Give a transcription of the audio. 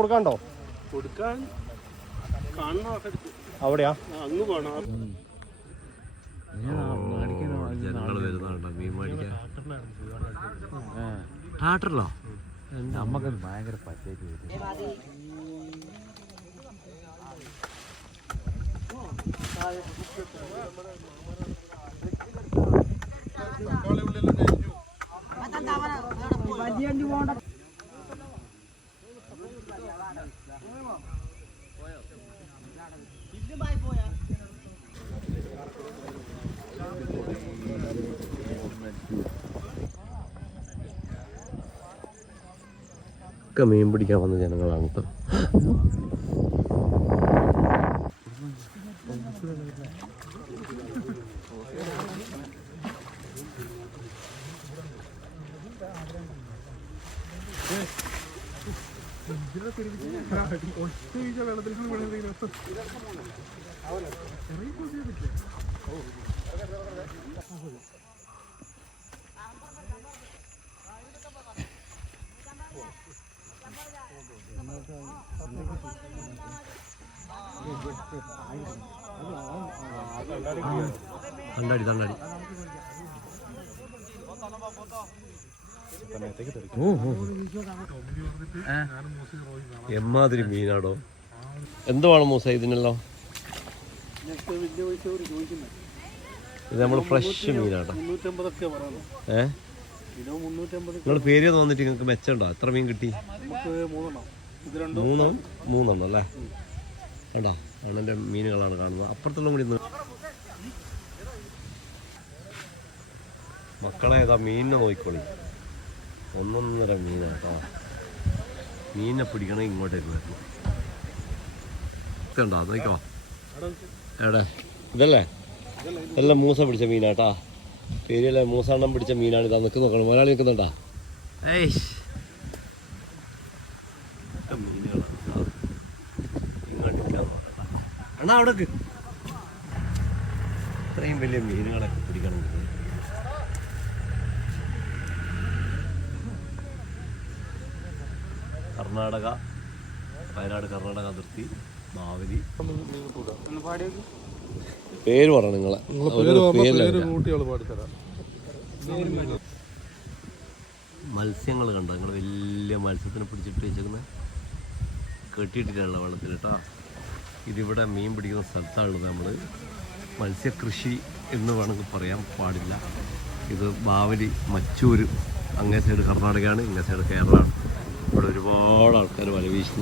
കൊടുക്കാണ്ടോ? കൊടുക്കാൻ അവിടെയാ അങ്ങ് പോണം. ജനങ്ങൾ വരുന്നുണ്ടോ മീൻ മേടിക്കാൻ? ടാട്ടറിലോ? നമുക്ക് ഭയങ്കര പച്ചേറ്റ് ഒക്കെ മീൻ പിടിക്കാൻ വന്ന ജനങ്ങളാണ് കേട്ടോ. തണ്ടാടി തണ്ടാടി എമ്മാതിരി മീനാടോ. എന്തുവാണ് മൂസ ഇതിനല്ലോ? ഇത് നമ്മൾ ഫ്രഷ് മീനാട്ടോ. നിങ്ങൾ പേര് തോന്നിട്ട് നിങ്ങൾക്ക് മെച്ചമുണ്ടോ? എത്ര മീൻ കിട്ടി? മൂന്നെണ്ണം അല്ലേ? കേട്ടോ അണ്ണൻ്റെ മീനുകളാണ് കാണുന്നത്. അപ്പുറത്തുള്ള കൂടി മക്കളെ ഏതാ മീനിനെ നോക്കിക്കോളി. ഒന്നൊന്നര മീനാണ് കേട്ടോ. മീനിനെ പിടിക്കണമെങ്കിൽ ഇങ്ങോട്ടേക്ക് വരണം. ഇതുണ്ടോ നോക്കോ? എവിടെ ഇതല്ലേ? ഇതെല്ലാം മൂസ പിടിച്ച മീനാട്ടാ. പേരിയല്ലേ മൂസാണ്ണം പിടിച്ച മീനാണ്. ഇതാ നിൽക്കുന്ന നോക്കണം. മലയാളി നിൽക്കുന്നുണ്ടാ? മീനുകളാണ് ഇങ്ങോട്ട് അണ്ണാ അവിടേക്ക്. ഇത്രയും വലിയ മീനുകളൊക്കെ പിടിക്കണം. കർണാടക, വയനാട് കർണാടക അതിർത്തി മാവലി. പേര് പറ നിങ്ങളെ. മത്സ്യങ്ങൾ കണ്ടോ നിങ്ങൾ? വലിയ മത്സ്യത്തിനെ പിടിച്ചിട്ട് വെച്ചേക്കുന്ന കെട്ടിയിട്ടിട്ടുള്ള വെള്ളത്തിൽ കേട്ടോ. ഇതിവിടെ മീൻ പിടിക്കുന്ന സ്ഥലത്താണുള്ളത്. നമ്മൾ മത്സ്യകൃഷി എന്ന് വേണമെങ്കിൽ പറയാൻ പാടില്ല. ഇത് ബാവലി, മച്ചൂർ, അങ്ങേ സൈഡ് കർണാടകയാണ്, ഇങ്ങേ സൈഡ് കേരളമാണ്. ഇവിടെ ഒരുപാട് ആൾക്കാർ വല വീശുന്നു.